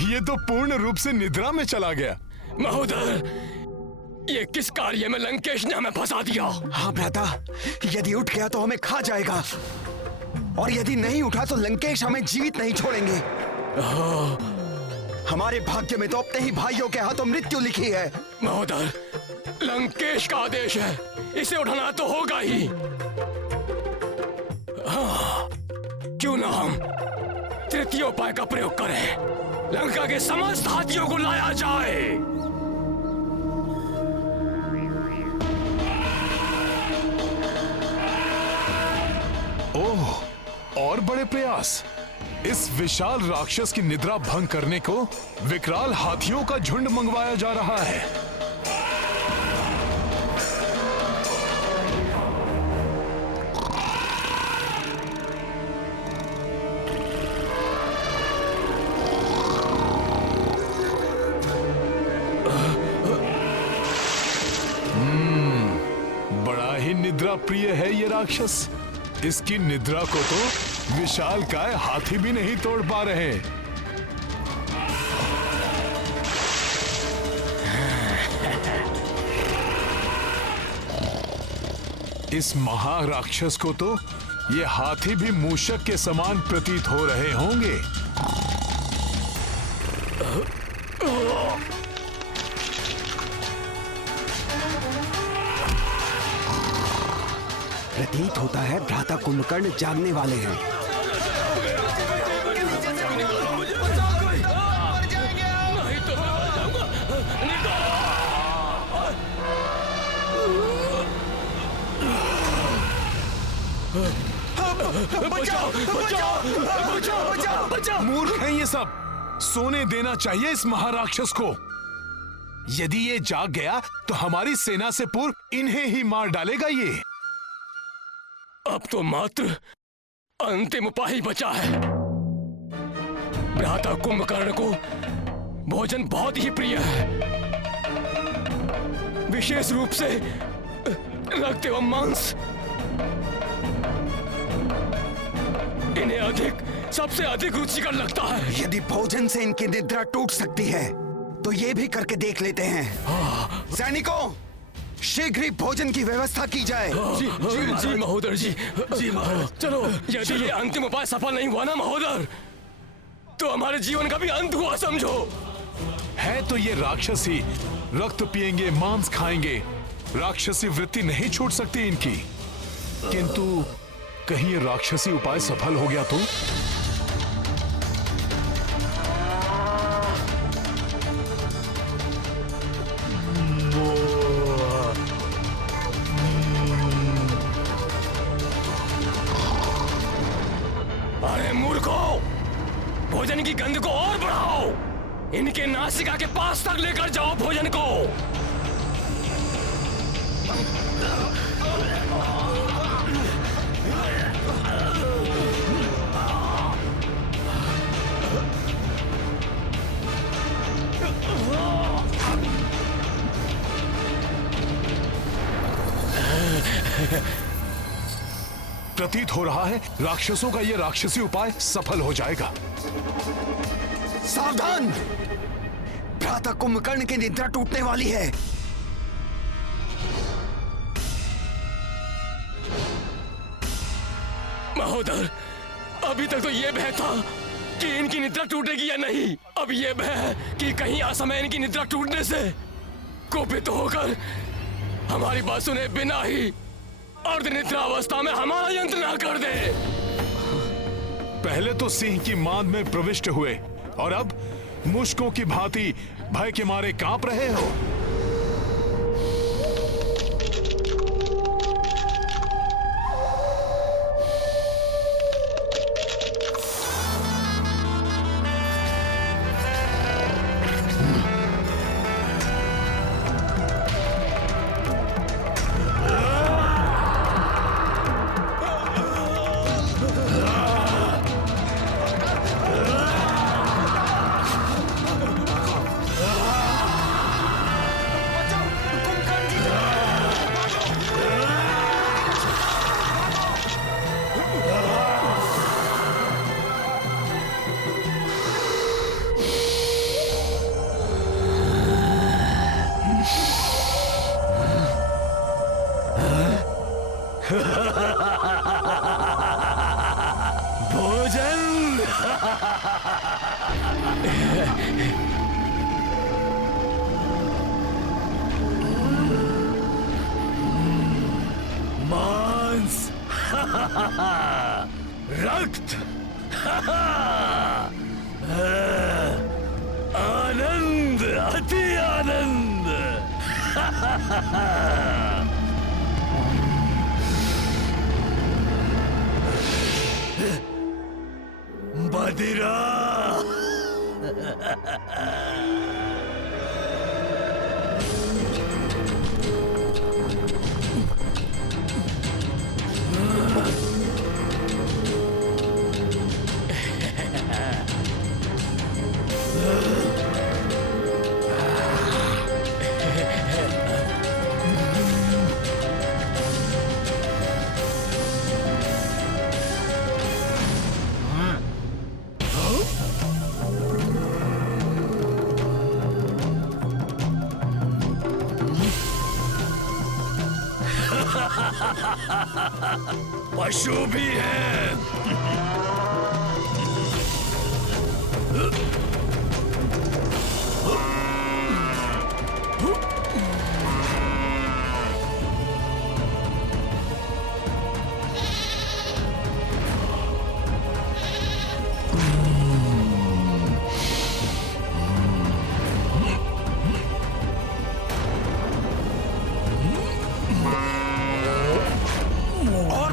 ये तो पूर्ण रूप से निद्रा में चला गया। महोदर, ये किस कार्य में लंकेश ने हमें फंसा दिया? हाँ भ्राता, यदि उठ गया तो हमें खा जाएगा, और यदि नहीं उठा तो लंकेश हमें जीवित नहीं छोड़ेंगे। हमारे भाग्य में तो अपने ही भाइयों के हाथों मृत्यु लिखी है। महोदर, लंकेश का आदेश है, इसे उठाना तो होगा ही। हाँ, क्यों ना हम तृतीय उपाय का प्रयोग करें, लंका के समस्त हाथियों को लाया जाए। ओह, और बड़े प्रयास। इस विशाल राक्षस की निद्रा भंग करने को विकराल हाथियों का झुंड मंगवाया जा रहा है। बड़ा ही निद्रा प्रिय है ये राक्षस। इसकी निद्रा को तो विशाल काय हाथी भी नहीं तोड़ पा रहे। इस महाराक्षस को तो ये हाथी भी मूषक के समान प्रतीत हो रहे होंगे। प्रतीत होता है भ्राता कुंभकर्ण जागने वाले हैं। नहीं तो मैं मर जाऊंगा। बचाओ, बचाओ, बचाओ, बचाओ, बचाओ। मूर्ख हैं ये सब। सोने देना चाहिए इस महाराक्षस को। यदि ये जाग गया तो हमारी सेना से पूर्व इन्हें ही मार डालेगा ये। अब तो मात्र अंतिम उपाय ही बचा है। भ्राता कुंभकर्ण को भोजन बहुत ही प्रिय है, विशेष रूप से रक्त एवं मांस। इन्हें सबसे अधिक रुचिकर लगता है। यदि भोजन से इनकी निद्रा टूट सकती है तो ये भी करके देख लेते हैं। सैनिकों, शीघ्र ही भोजन की व्यवस्था की जाए। जी महोदर जी। जी महाराज। चलो, यदि ये अंतिम उपाय सफल नहीं हुआ ना महोदर, तो हमारे जीवन का भी अंत हुआ समझो। है तो ये राक्षसी, रक्त पिएंगे, मांस खाएंगे। राक्षसी वृत्ति नहीं छूट सकती इनकी। किंतु कहीं ये राक्षसी उपाय सफल हो गया तो? अरे मूर्खों, भोजन की गंध को और बढ़ाओ। इनके नासिका के पास तक लेकर जाओ भोजन को। प्रतीत हो रहा है राक्षसों का यह राक्षसी उपाय सफल हो जाएगा। सावधान, भ्राता कुंभकर्ण की निद्रा टूटने वाली है। महोदर, अभी तक तो ये भय था कि इनकी निद्रा टूटेगी या नहीं। अब ये भय है कि कहीं असमय इनकी निद्रा टूटने से कुपित होकर हमारी बात सुने बिना ही अर्धनिद्रा अवस्था में हमारा यंत्र ना कर दे। पहले तो सिंह की मांद में प्रविष्ट हुए और अब मुश्कों की भांति भय के मारे कांप रहे हो। मांस, रक्त, आनंद, अति आनंद। मदिरा। पशु भी है।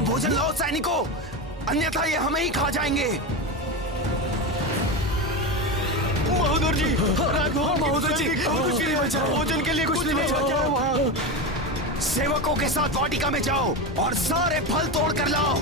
भोजन लाओ सैनिकों, अन्यथा ये हमें ही खा जाएंगे। महोदर जी, महोदर जी, भोजन के लिए कुछ नहीं बचा। सेवकों के साथ वाटिका में जाओ और सारे फल तोड़ कर लाओ।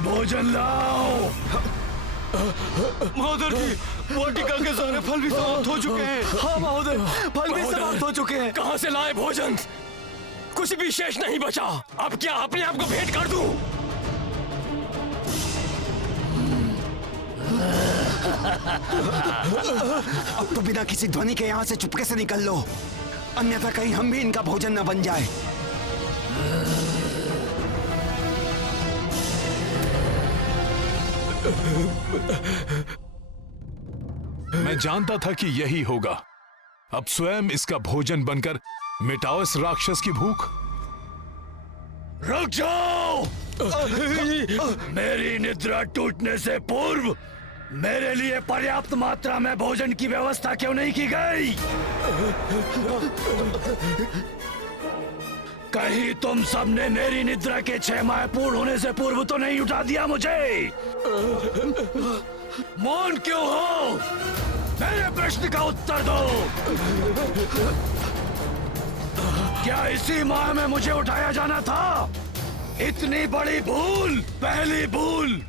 भोजन लाओ। महोदर जी, वाटिका के सारे फल भी समाप्त हो चुके हैं। हाँ महोदय, फल भी समाप्त हो चुके हैं। कहाँ से लाए भोजन? कुछ भी शेष नहीं बचा। अब क्या अपने आप को भेंट कर दूं? अब तो बिना किसी ध्वनि के यहाँ से चुपके से निकल लो, अन्यथा कहीं हम भी इनका भोजन न बन जाए। मैं जानता था कि यही होगा। अब स्वयं इसका भोजन बनकर मिटाओ इस राक्षस की भूख। रुक जाओ। मेरी निद्रा टूटने से पूर्व मेरे लिए पर्याप्त मात्रा में भोजन की व्यवस्था क्यों नहीं की गई? कहीं तुम सबने मेरी निद्रा के 6 माह पूर्ण होने से पूर्व तो नहीं उठा दिया मुझे? मौन क्यों हो? मेरे प्रश्न का उत्तर दो। क्या इसी माह में मुझे उठाया जाना था? इतनी बड़ी भूल, पहली भूल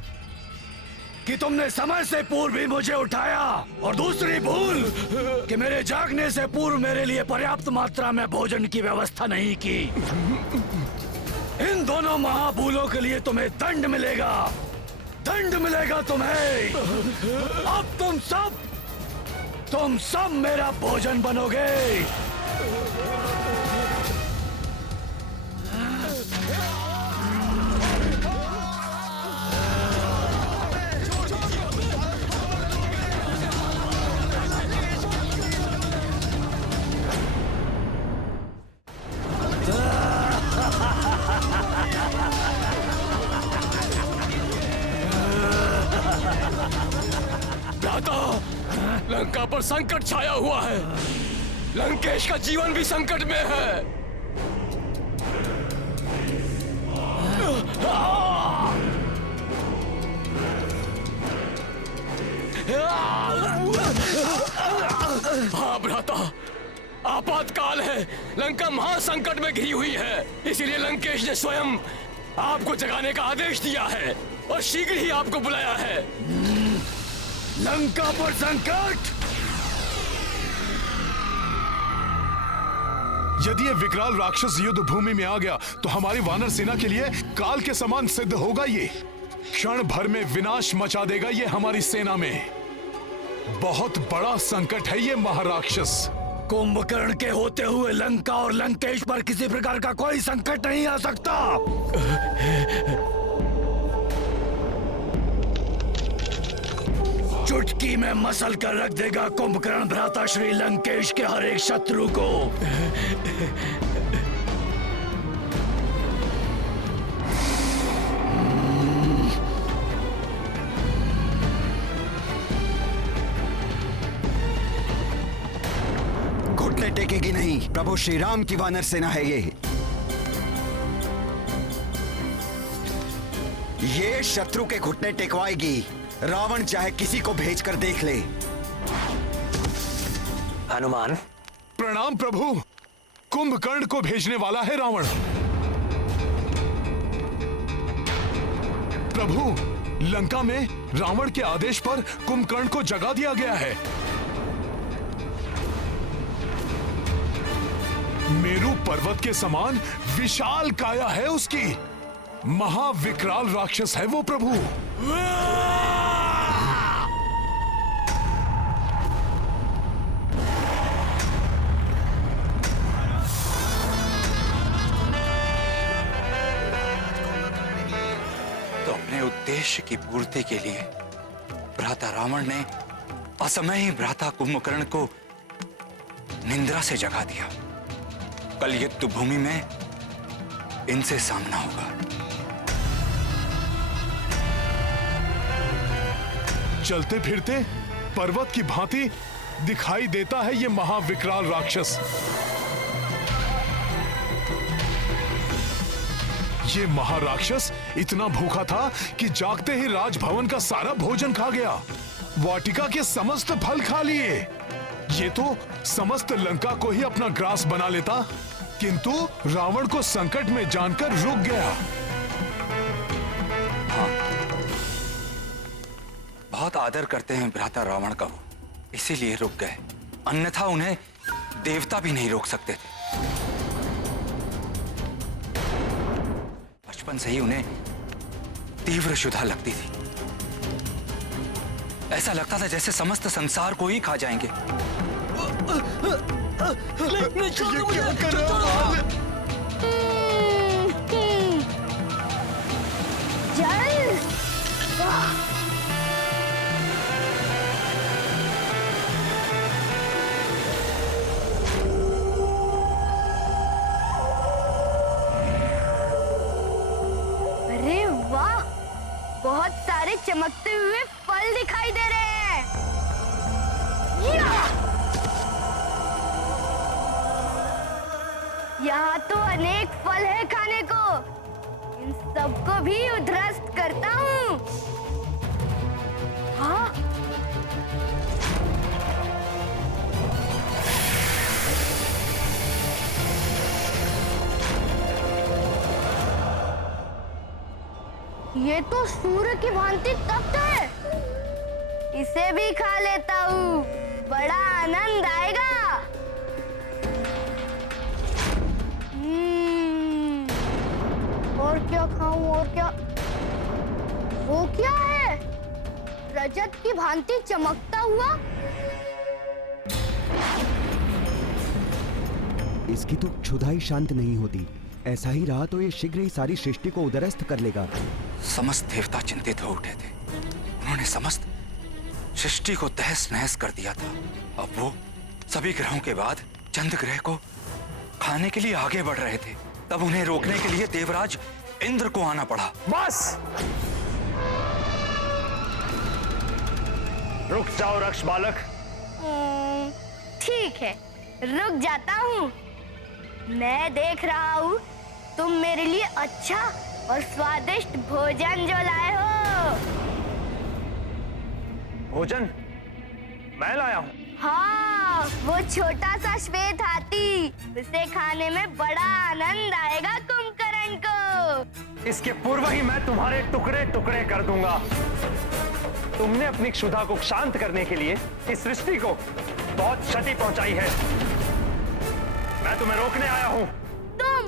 कि तुमने समय से पूर्व भी मुझे उठाया, और दूसरी भूल कि मेरे जागने से पूर्व मेरे लिए पर्याप्त मात्रा में भोजन की व्यवस्था नहीं की। इन दोनों महाभूलों के लिए तुम्हें दंड मिलेगा, दंड मिलेगा तुम्हें। अब तुम सब मेरा भोजन बनोगे। लंका पर संकट छाया हुआ है। लंकेश का जीवन भी संकट में है। हाँ भ्राता, आपातकाल है। लंका महासंकट में घिरी हुई है। इसीलिए लंकेश ने स्वयं आपको जगाने का आदेश दिया है और शीघ्र ही आपको बुलाया है। लंका पर संकट? यदि ये विकराल राक्षस युद्ध भूमि में आ गया तो हमारी वानर सेना के लिए काल के समान सिद्ध होगा। ये क्षण भर में विनाश मचा देगा ये हमारी सेना में। बहुत बड़ा संकट है ये महाराक्षस। कुंभकर्ण के होते हुए लंका और लंकेश पर किसी प्रकार का कोई संकट नहीं आ सकता। चुटकी में मसल कर रख देगा कुंभकर्ण भ्राता श्री लंकेश के हर एक शत्रु को। घुटने टेकेगी नहीं। प्रभु श्री राम की वानर सेना है ये शत्रु के घुटने टेकवाएगी। रावण चाहे किसी को भेजकर देख ले। हनुमान। प्रणाम प्रभु। कुंभकर्ण को भेजने वाला है रावण। प्रभु, लंका में रावण के आदेश पर कुंभकर्ण को जगा दिया गया है। मेरू पर्वत के समान विशाल काया है उसकी। महाविकराल राक्षस है वो प्रभु। तो अपने उद्देश्य की पूर्ति के लिए भ्राता रावण ने असमय ही भ्राता कुंभकर्ण को निंद्रा से जगा दिया। कल युद्ध भूमि में इनसे सामना होगा। चलते फिरते पर्वत की भांति दिखाई देता है ये महाविकराल राक्षस। ये महाराक्षस इतना भूखा था कि जागते ही राजभवन का सारा भोजन खा गया। वाटिका के समस्त फल खा लिए। ये तो समस्त लंका को ही अपना ग्रास बना लेता, किंतु रावण को संकट में जानकर रुक गया। हाँ, बहुत आदर करते हैं भ्राता रावण का वो, इसीलिए रुक गए। अन्यथा उन्हें देवता भी नहीं रोक सकते थे। बचपन से ही उन्हें तीव्र क्षुधा लगती थी। ऐसा लगता था जैसे समस्त संसार को ही खा जाएंगे। अरे वाह, बहुत सारे चमकते हुए फल दिखाई दे रहे हैं। यहाँ तो अनेक फल है खाने को। इन सबको भी उध्वस्त करता हूँ। हाँ? ये तो सूर्य की भांति तप्त है। इसे भी खा लेता हूँ, बड़ा आनंद आएगा। और क्या खाऊं, और क्या? वो क्या है? रजत की भांति चमकता हुआ। इसकी तो क्षुधा ही शांत नहीं होती। ऐसा ही रहा तो ये शीघ्र ही सारी सृष्टि को उद्ध्वस्त कर लेगा। समस्त देवता चिंतित हो उठे थे। उन्होंने समस्त सृष्टि को तहस नहस कर दिया था। अब वो सभी ग्रहों के बाद चंद्र ग्रह को खाने के लिए आगे बढ़ रहे थे। तब उन्हें रोकने के लिए देवराज इंद्र को आना पड़ा। बस रुक जाओ रक्ष बालक। ठीक है, रुक जाता हूँ। मैं देख रहा हूँ तुम मेरे लिए अच्छा और स्वादिष्ट भोजन जो लाए हो। भोजन मैं लाया हूँ। हाँ, वो छोटा सा श्वेत हाथी। उसे खाने में बड़ा आनंद आएगा कुंभकर्ण को। इसके पूर्व ही मैं तुम्हारे टुकड़े टुकड़े कर दूंगा। तुमने अपनी क्षुधा को शांत करने के लिए इस सृष्टि को बहुत क्षति पहुंचाई है। मैं तुम्हें रोकने आया हूँ। तुम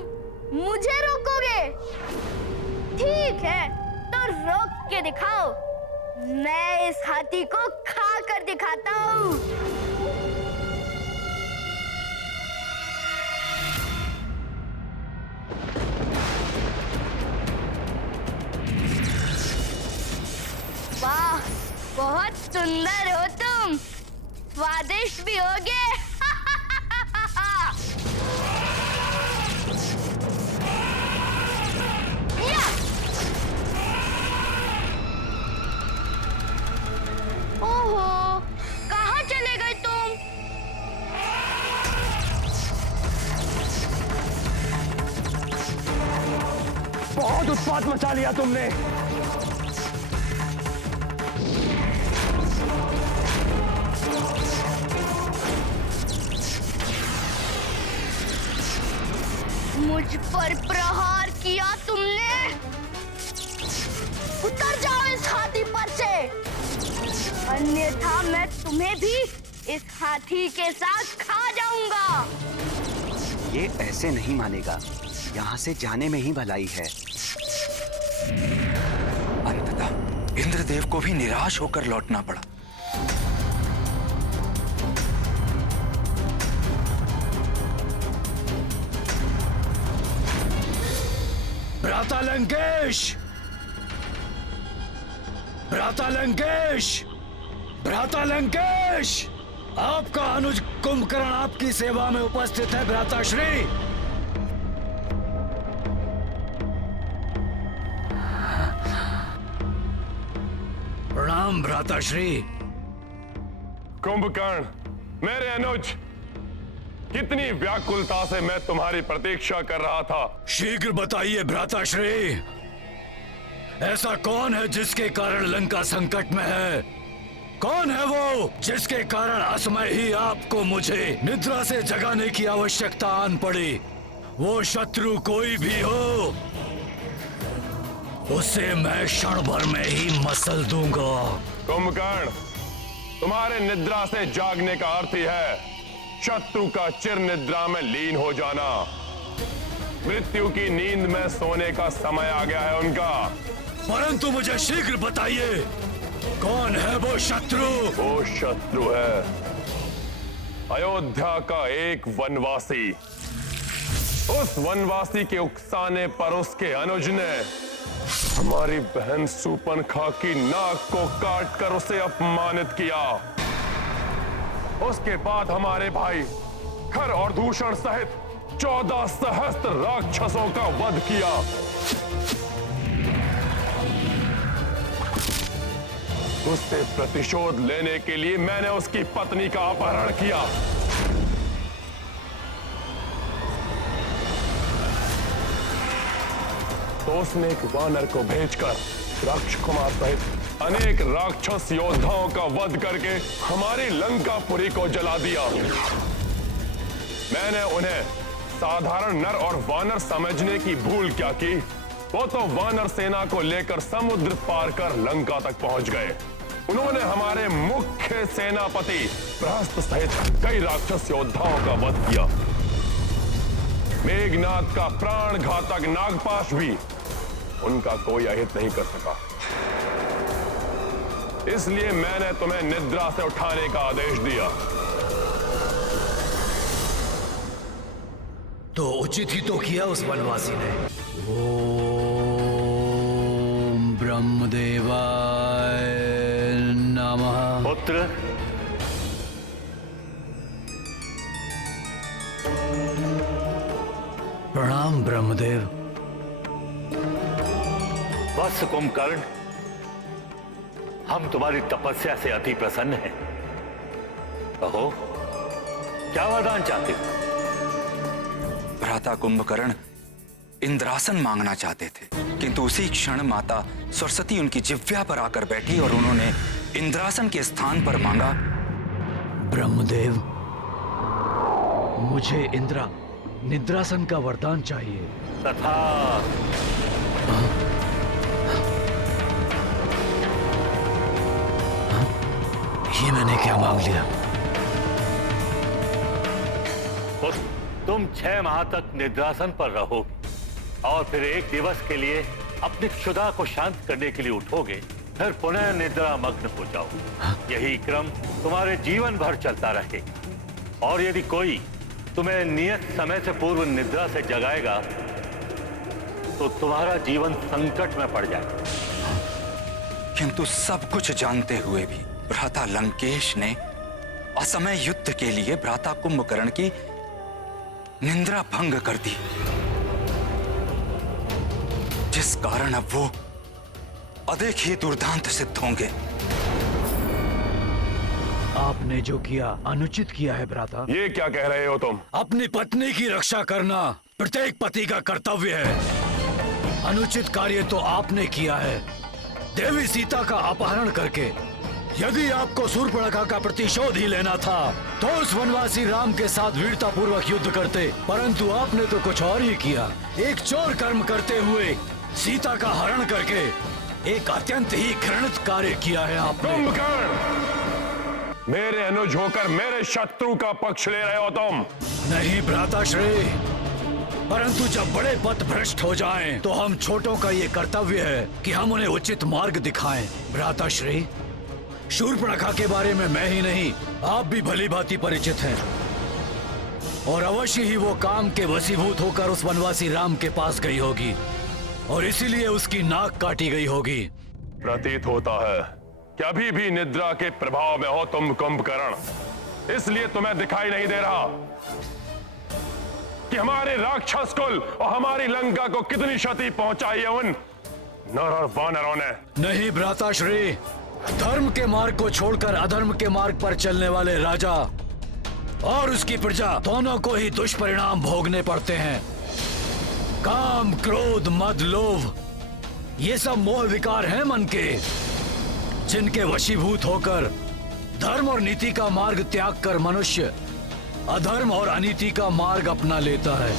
मुझे रोकोगे? ठीक है, तो रोक के दिखाओ। मैं इस हाथी को खा कर दिखाता हूँ। वाह, बहुत सुंदर हो तुम। स्वादिष्ट भी होगे। या! ओहो, कहाँ चले गए तुम? बहुत उत्पात मचा लिया तुमने। मुझ पर प्रहार किया तुमने। उतर जाओ इस हाथी पर से, अन्यथा मैं तुम्हें भी इस हाथी के साथ खा जाऊंगा। ये ऐसे नहीं मानेगा, यहाँ से जाने में ही भलाई है। अंततः इंद्रदेव को भी निराश होकर लौटना पड़ा। भ्राता लंकेश! भ्राता लंकेश! भ्राता लंकेश! आपका अनुज कुंभकर्ण आपकी सेवा में उपस्थित है भ्राता श्री। प्रणाम भ्राता श्री। कुंभकर्ण, मेरे अनुज, कितनी व्याकुलता से मैं तुम्हारी प्रतीक्षा कर रहा था। शीघ्र बताइए भ्राता श्री, ऐसा कौन है जिसके कारण लंका संकट में है? कौन है वो जिसके कारण असमय ही आपको मुझे निद्रा से जगाने की आवश्यकता आन पड़ी? वो शत्रु कोई भी हो, उसे मैं क्षण भर में ही मसल दूंगा। कुंभकर्ण, तुम्हारे निद्रा से जागने का अर्थ ही है शत्रु का चिर निद्रा में लीन हो जाना। मृत्यु की नींद में सोने का समय आ गया है उनका। परंतु मुझे शीघ्र बताइए, कौन है वो शत्रु? वो शत्रु है अयोध्या का एक वनवासी। उस वनवासी के उकसाने पर उसके अनुज ने हमारी बहन सूर्पणखा की नाक को काटकर उसे अपमानित किया। उसके बाद हमारे भाई खर और दूषण सहित 14 सहस्त्र राक्षसों का वध किया। उससे प्रतिशोध लेने के लिए मैंने उसकी पत्नी का अपहरण किया। तो उसने एक वानर को भेजकर राक्षकुमार सहित अनेक राक्षस योद्धाओं का वध करके हमारी लंकापुरी को जला दिया। मैंने उन्हें साधारण नर और वानर समझने की भूल क्या की, वो तो वानर सेना को लेकर समुद्र पार कर लंका तक पहुंच गए। उन्होंने हमारे मुख्य सेनापति प्रहस्त सहित कई राक्षस योद्धाओं का वध किया। मेघनाथ का प्राण घातक नागपाश भी उनका कोई अहित नहीं कर सका। इसलिए मैंने तुम्हें निद्रा से उठाने का आदेश दिया। तो उचित ही तो किया उस वनवासी ने। ओम ब्रह्मदेवाय नमः। पुत्र, प्रणाम ब्रह्मदेव। वत्स कुंभकर्ण, हम तुम्हारी तपस्या से अति प्रसन्न हैं। कहो, क्या वरदान चाहते हो? भ्राता कुंभकर्ण इंद्रासन मांगना चाहते थे, किंतु उसी क्षण माता सरस्वती उनकी जिह्वा पर आकर बैठी और उन्होंने इंद्रासन के स्थान पर मांगा। ब्रह्मदेव, मुझे निद्रासन का वरदान चाहिए। तथा ये मैंने क्या मांग लिया? तो तुम 6 माह तक निद्रासन पर रहोगे और फिर एक दिवस के लिए अपनी क्षुधा को शांत करने के लिए उठोगे, फिर पुनः निद्रा मग्न हो जाओगे। यही क्रम तुम्हारे जीवन भर चलता रहेगा। और यदि कोई तुम्हें नियत समय से पूर्व निद्रा से जगाएगा तो तुम्हारा जीवन संकट में पड़ जाएगा। किंतु सब कुछ जानते हुए भी भ्राता लंकेश ने असमय युद्ध के लिए भ्राता कुंभकर्ण की निंद्रा भंग कर दी, जिस कारण अब वो अदेखिए दुर्दांत सिद्ध होंगे। आपने जो किया अनुचित किया है भ्राता। ये क्या कह रहे हो तुम? अपनी पत्नी की रक्षा करना प्रत्येक पति का कर्तव्य है। अनुचित कार्य तो आपने किया है, देवी सीता का अपहरण करके। यदि आपको शूर्पणखा का प्रतिशोध ही लेना था तो उस वनवासी राम के साथ वीरता पूर्वक युद्ध करते, परंतु आपने तो कुछ और ही किया। एक चोर कर्म करते हुए सीता का हरण करके एक अत्यंत ही घृणित कार्य किया है आपने। कुंभकर्ण, मेरे अनुज होकर मेरे शत्रु का पक्ष ले रहे हो तुम? नहीं भ्राताश्री, परंतु जब बड़े पथ भ्रष्ट हो जाएं, तो हम छोटों का ये कर्तव्य है कि हम उन्हें उचित मार्ग दिखाएं। भ्राताश्री, शूर्पणखा के बारे में मैं ही नहीं, आप भी भली भांति परिचित हैं, और अवश्य ही वो काम के वशीभूत होकर उस वनवासी राम के पास गई होगी और इसीलिए उसकी नाक काटी गई होगी। प्रतीत होता है कि अभी भी निद्रा के प्रभाव में हो तुम कुंभकर्ण, इसलिए तुम्हें दिखाई नहीं दे रहा कि हमारे राक्षस कुल और हमारी लंका को कितनी क्षति पहुंचाई है उन नर और वानरों ने। नहीं भ्राताश्री, धर्म के मार्ग को छोड़कर अधर्म के मार्ग पर चलने वाले राजा और उसकी प्रजा दोनों को ही दुष्परिणाम भोगने पड़ते हैं। काम, क्रोध, मद, लोभ, ये सब मोह विकार हैं मन के, जिनके वशीभूत होकर धर्म और नीति का मार्ग त्याग कर मनुष्य अधर्म और अनीति का मार्ग अपना लेता है।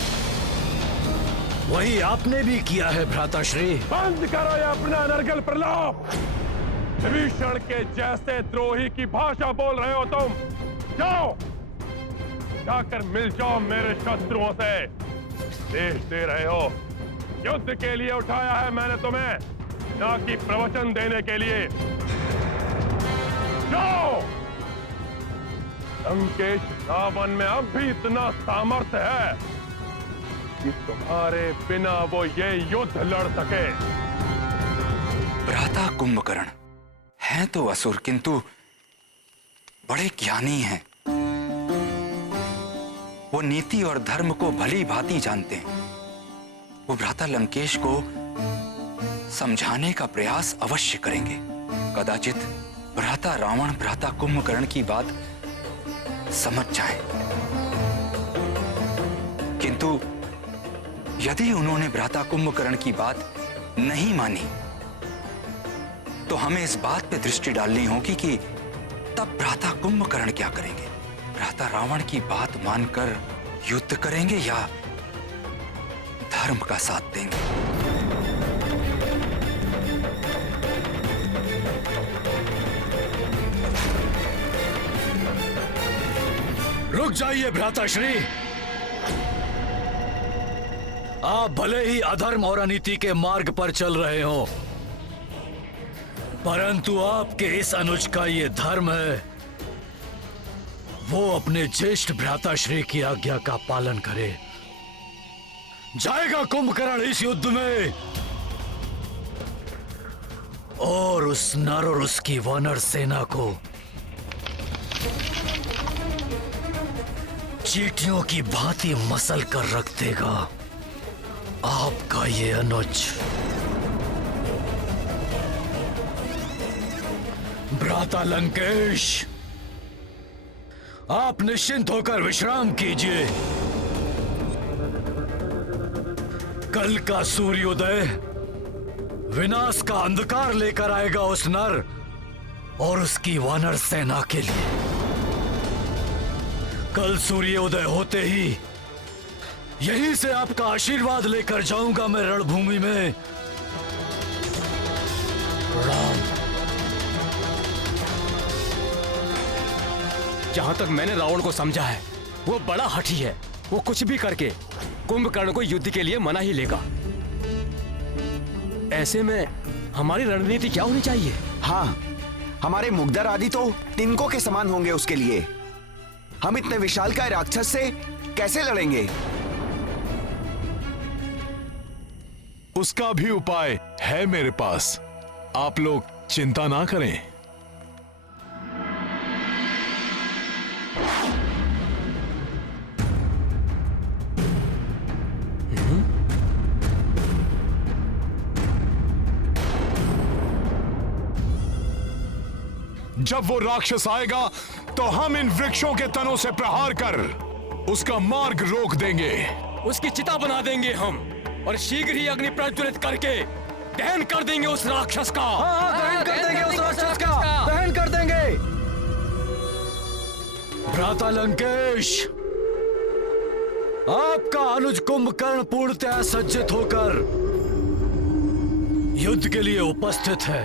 वही आपने भी किया है भ्राताश्री। बंद करो ये अपना नरगल प्रलाप। विभीषण के जैसे द्रोही की भाषा बोल रहे हो तुम। जाओ, जाकर मिल जाओ मेरे शत्रुओं से। देश दे रहे हो, युद्ध के लिए उठाया है मैंने तुम्हें, ना कि प्रवचन देने के लिए। जाओ। लंकेश रावण में अब भी इतना सामर्थ्य है कि तुम्हारे बिना वो ये युद्ध लड़ सके। भ्राता कुंभकर्ण हैं तो असुर, किंतु बड़े ज्ञानी हैं। वो नीति और धर्म को भली भांति जानते हैं। वो भ्राता लंकेश को समझाने का प्रयास अवश्य करेंगे। कदाचित भ्राता रावण भ्राता कुंभकर्ण की बात समझ जाए, किंतु यदि उन्होंने भ्राता कुंभकर्ण की बात नहीं मानी तो हमें इस बात पे दृष्टि डालनी होगी कि तब भ्राता कुंभकर्ण क्या करेंगे। भ्राता रावण की बात मानकर युद्ध करेंगे या धर्म का साथ देंगे। रुक जाइए भ्राताश्री, आप भले ही अधर्म और अनीति के मार्ग पर चल रहे हो, परंतु आपके इस अनुज का ये धर्म है वो अपने ज्येष्ठ भ्राताश्री की आज्ञा का पालन करे। जाएगा कुंभकर्ण इस युद्ध में और उस नर और उसकी वानर सेना को चींटियों की भांति मसल कर रख देगा। आपका ये अनुज। भ्राता लंकेश, आप निश्चिंत होकर विश्राम कीजिए। कल का सूर्योदय विनाश का अंधकार लेकर आएगा उस नर और उसकी वानर सेना के लिए। कल सूर्योदय होते ही यहीं से आपका आशीर्वाद लेकर जाऊंगा मैं रणभूमि में। राम। जहां तक मैंने रावण को समझा है वो बड़ा हठी है, वो कुछ भी करके कुंभकर्ण को युद्ध के लिए मना ही लेगा। ऐसे में हमारी रणनीति क्या होनी चाहिए? हाँ, हमारे मुग्धर आदि तो तिनकों के समान होंगे उसके लिए। हम इतने विशालकाय राक्षस से कैसे लड़ेंगे? उसका भी उपाय है मेरे पास, आप लोग चिंता ना करें। जब वो राक्षस आएगा तो हम इन वृक्षों के तनों से प्रहार कर उसका मार्ग रोक देंगे। उसकी चिता बना देंगे हम और शीघ्र ही अग्नि प्रज्वलित करके दहन कर देंगे उस राक्षस का। दहन कर देंगे उस राक्षस का, दहन कर देंगे। भ्राता लंकेश, आपका अनुज कुंभकर्ण पूर्णतः सज्जित होकर युद्ध के लिए उपस्थित है।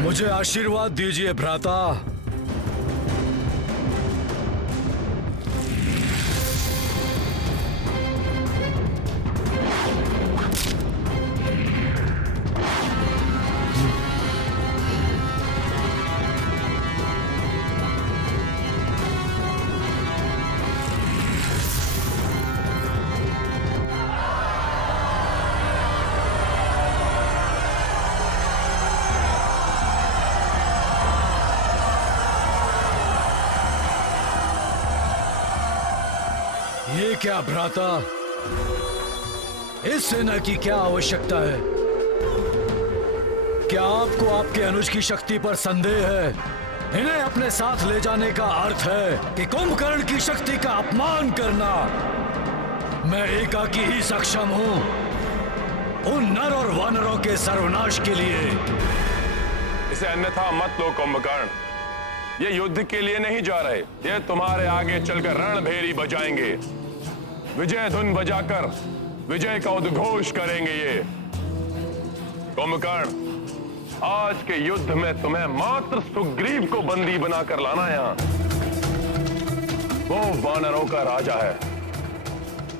मुझे आशीर्वाद दीजिए भ्राता। ये क्या भ्राता, इस सेना की क्या आवश्यकता है? क्या आपको आपके अनुज की शक्ति पर संदेह है? इन्हें अपने साथ ले जाने का अर्थ है कि कुंभकर्ण की शक्ति का अपमान करना। मैं एकाकी ही सक्षम हूं उन नर और वानरों के सर्वनाश के लिए। इसे अन्यथा मत लो कुंभकर्ण, ये युद्ध के लिए नहीं जा रहे, ये तुम्हारे आगे चलकर रणभेरी बजाएंगे, विजय धुन बजाकर विजय का उद्घोष करेंगे। ये कुंभकर्ण, आज के युद्ध में तुम्हें मात्र सुग्रीव को बंदी बनाकर लाना है। यहां वो वानरों का राजा है,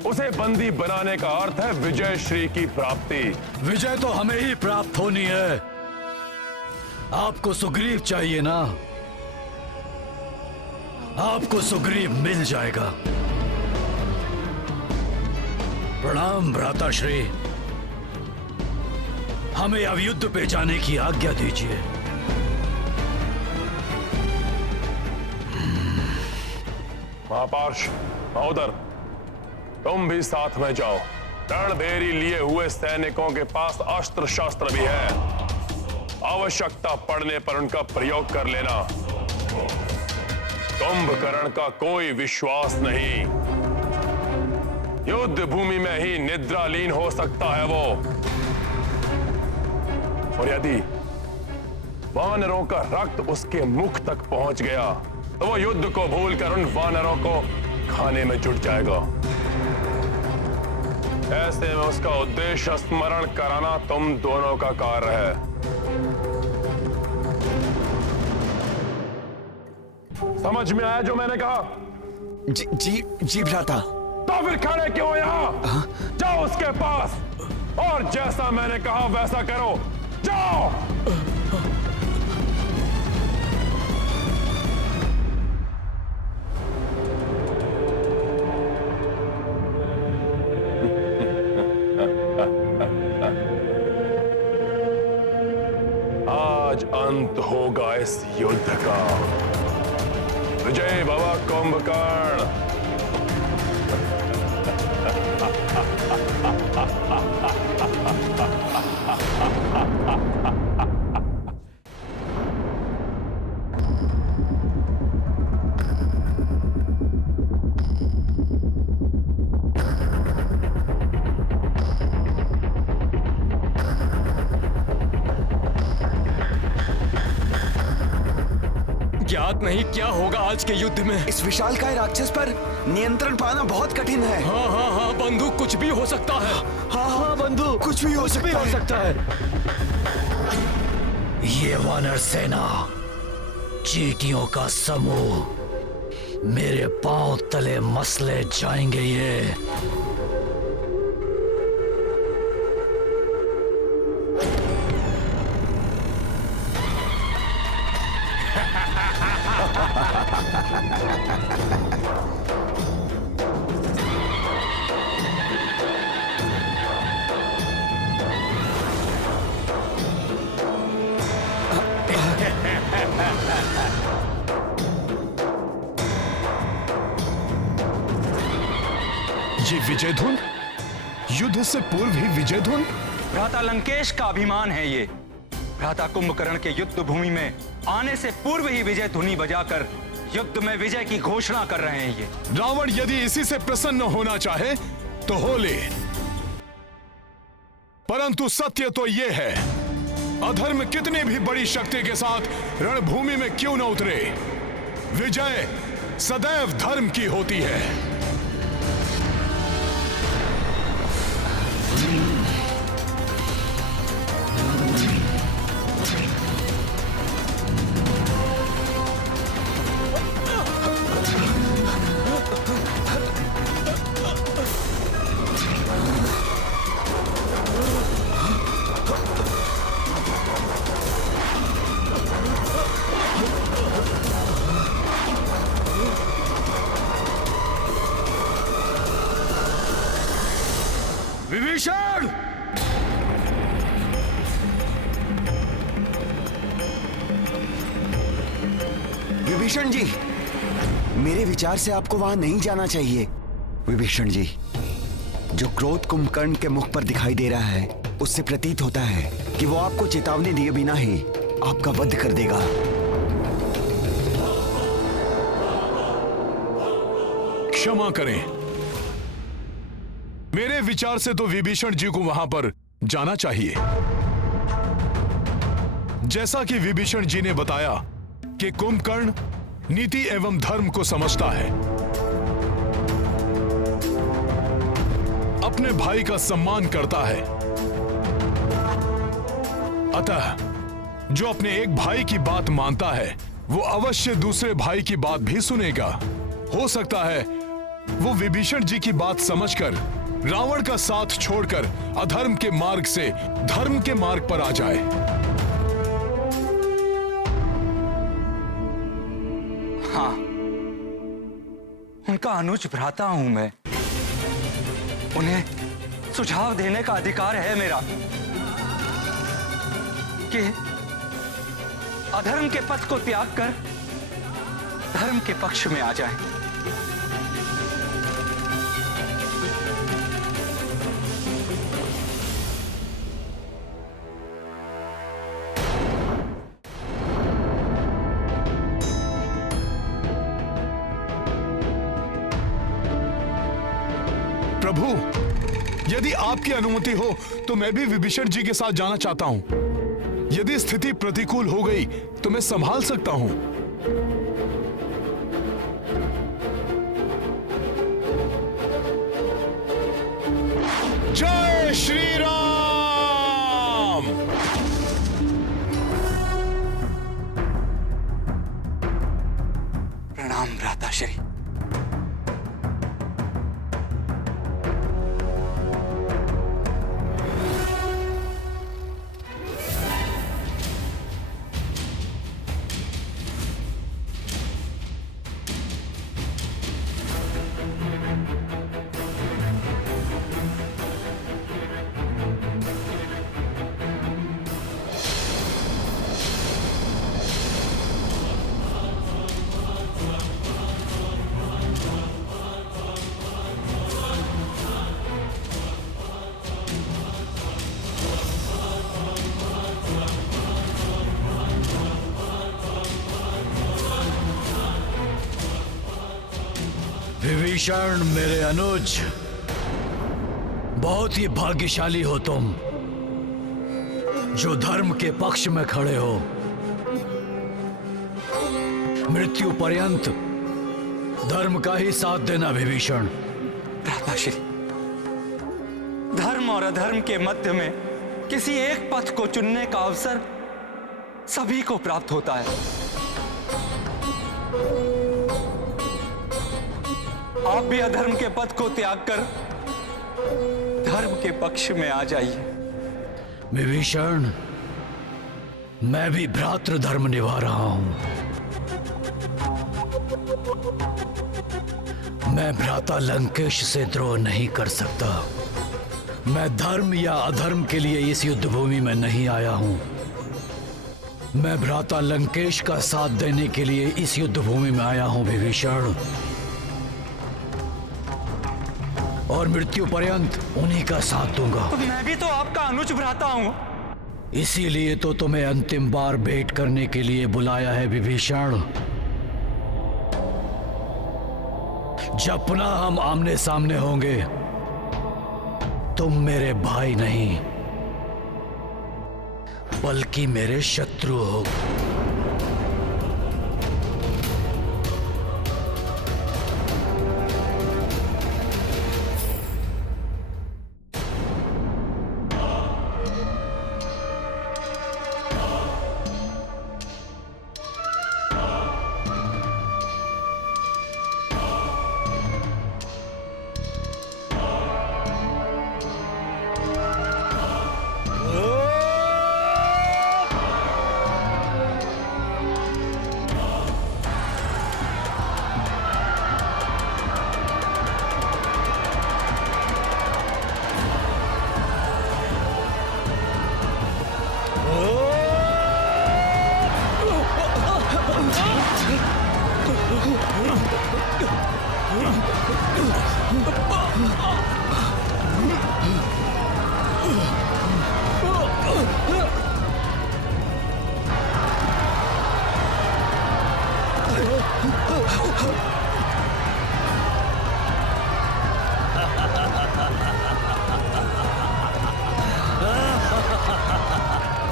उसे बंदी बनाने का अर्थ है विजय श्री की प्राप्ति। विजय तो हमें ही प्राप्त होनी है, आपको सुग्रीव चाहिए ना? आपको सुग्रीव मिल जाएगा। प्रणाम भ्राताश्री, हमें अब युद्ध पे जाने की आज्ञा दीजिए। महापार्श महोदर, तुम भी साथ में जाओ। रणभेरी लिए हुए सैनिकों के पास अस्त्र शस्त्र भी है, आवश्यकता पड़ने पर उनका प्रयोग कर लेना। कुंभकर्ण का कोई विश्वास नहीं, युद्ध भूमि में ही निद्रालीन हो सकता है वो। और यदि वानरों का रक्त उसके मुख तक पहुंच गया तो वो युद्ध को भूलकर उन वानरों को खाने में जुट जाएगा। ऐसे में उसका उद्देश्य स्मरण कराना तुम दोनों का कार्य है। समझ में आया जो मैंने कहा? जी भ्राता। तो फिर खड़े क्यों यहां? जाओ उसके पास और जैसा मैंने कहा वैसा करो। जाओ। आज अंत होगा इस युद्ध का। विजय भव कुंभकर्ण। ज्ञात नहीं क्या होगा आज के युद्ध में। इस विशालकाय राक्षस पर नियंत्रण पाना बहुत कठिन है। हाँ हाँ हाँ बंधु, कुछ भी हो सकता है। हाँ हाँ बंधु, कुछ भी हो सकता है। ये वानर सेना, चींटियों का समूह, मेरे पांव तले मसले जाएंगे ये। ये विजय धुन, युद्ध से पूर्व ही विजय धुन। भ्राता लंकेश का अभिमान है ये। भ्राता कुंभकर्ण के युद्ध भूमि में आने से पूर्व ही विजय धुनी बजाकर युद्ध में विजय की घोषणा कर रहे हैं ये। रावण यदि इसी से प्रसन्न होना चाहे तो हो ले, परंतु सत्य तो यह है, अधर्म कितनी भी बड़ी शक्ति के साथ रणभूमि में क्यों न उतरे, विजय सदैव धर्म की होती है। विभीषण! विभीषण जी, मेरे विचार से आपको वहां नहीं जाना चाहिए। विभीषण जी, जो क्रोध कुंभकर्ण के मुख पर दिखाई दे रहा है, उससे प्रतीत होता है कि वो आपको चेतावनी दिए बिना ही आपका वध कर देगा। क्षमा करें, मेरे विचार से तो विभीषण जी को वहां पर जाना चाहिए। जैसा कि विभीषण जी ने बताया कि कुंभकर्ण नीति एवं धर्म को समझता है, अपने भाई का सम्मान करता है, अतः जो अपने एक भाई की बात मानता है वो अवश्य दूसरे भाई की बात भी सुनेगा। हो सकता है वो विभीषण जी की बात समझकर रावण का साथ छोड़कर अधर्म के मार्ग से धर्म के मार्ग पर आ जाए। हाँ, उनका अनुज भ्राता हूं मैं, उन्हें सुझाव देने का अधिकार है मेरा कि अधर्म के पथ को त्याग कर धर्म के पक्ष में आ जाए। प्रभु, यदि आपकी अनुमति हो तो मैं भी विभीषण जी के साथ जाना चाहता हूं। यदि स्थिति प्रतिकूल हो गई तो मैं संभाल सकता हूं। जय श्री राम। प्रणाम भ्राताश्री। विभीषण मेरे अनुज, बहुत ही भाग्यशाली हो तुम जो धर्म के पक्ष में खड़े हो। मृत्यु पर्यंत धर्म का ही साथ देना विभीषण। भ्राताश्री, धर्म और अधर्म के मध्य में किसी एक पथ को चुनने का अवसर सभी को प्राप्त होता है। आप भी अधर्म के पथ को त्याग कर धर्म के पक्ष में आ जाइए। विभीषण, मैं भी भ्रातृ धर्म निभा रहा हूं। मैं भ्राता लंकेश से द्रोह नहीं कर सकता। मैं धर्म या अधर्म के लिए इस युद्ध भूमि में नहीं आया हूं। मैं भ्राता लंकेश का साथ देने के लिए इस युद्ध भूमि में आया हूं विभीषण, और मृत्यु पर्यंत उन्हीं का साथ दूंगा। मैं भी तो आपका अनुज भ्राता हूं। इसीलिए तो तुम्हें अंतिम बार भेंट करने के लिए बुलाया है विभीषण। जब पुनः हम आमने सामने होंगे, तुम मेरे भाई नहीं बल्कि मेरे शत्रु हो।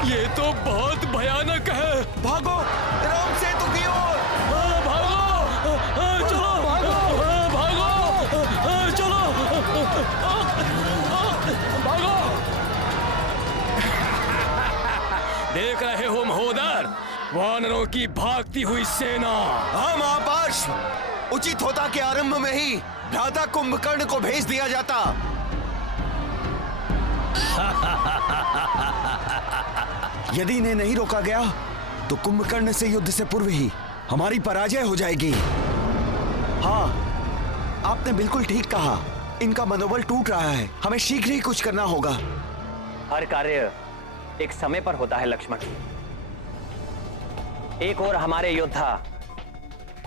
ये तो बहुत भयानक है। भागो राम सेतु की ओर। भागो, चलो, भागो, चलो, भागो। देख रहे हो महोदर, वानरों की भागती हुई सेना। हाँ महापाश, उचित होता कि आरंभ में ही भ्राता कुंभकर्ण को भेज दिया जाता। यदि इन्हें नहीं रोका गया तो कुंभकर्ण से युद्ध से पूर्व ही हमारी पराजय हो जाएगी। हाँ, आपने बिल्कुल ठीक कहा। इनका मनोबल टूट रहा है। हमें शीघ्र ही कुछ करना होगा। हर कार्य एक समय पर होता है लक्ष्मण। एक और हमारे योद्धा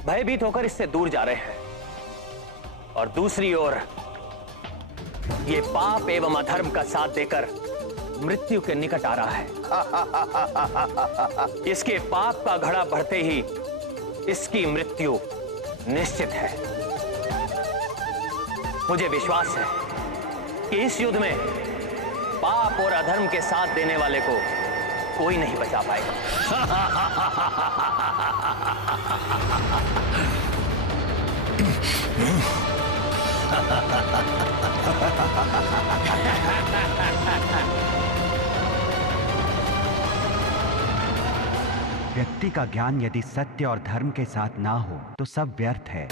भयभीत होकर इससे दूर जा रहे हैं, और दूसरी ओर ये पाप एवं अधर्म का साथ देकर मृत्यु के निकट आ रहा है। इसके पाप का घड़ा बढ़ते ही इसकी मृत्यु निश्चित है। मुझे विश्वास है कि इस युद्ध में पाप और अधर्म के साथ देने वाले को कोई नहीं बचा पाएगा। व्यक्ति का ज्ञान यदि सत्य और धर्म के साथ ना हो तो सब व्यर्थ है।